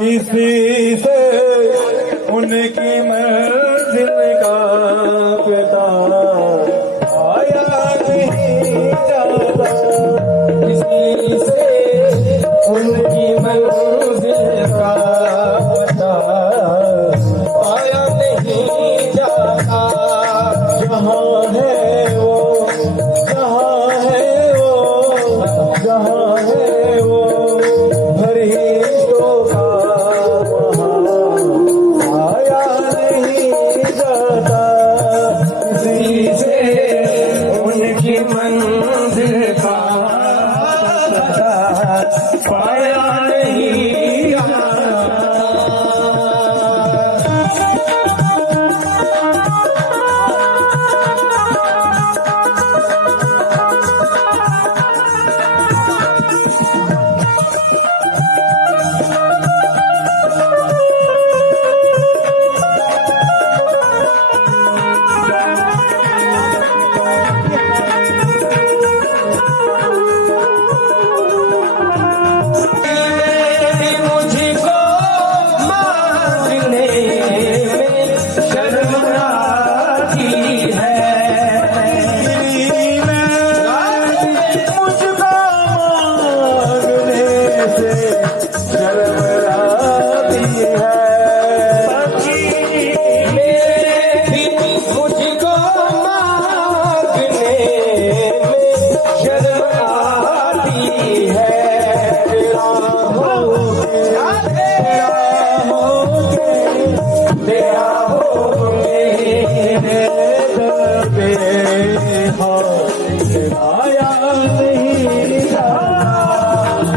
किसी से उनकी मंजिल का पता आया नहीं जाता। किसी से उनकी मंजिल का पता आया नहीं जाता। जहाँ है वो, जहाँ है वो, जहाँ है वो फरिश्तों का वहाँ आया नहीं जाता। किसी से उनकी मंजिल का पता पाया नहीं जाता।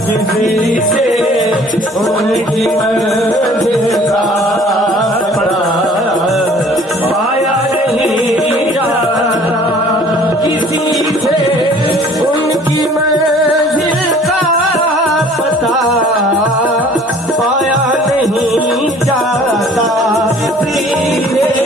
किसी से उनकी मंजिल का पता पाया नहीं जाता। किसी से उनकी मंजिल का पता पाया नहीं जाता। किसी से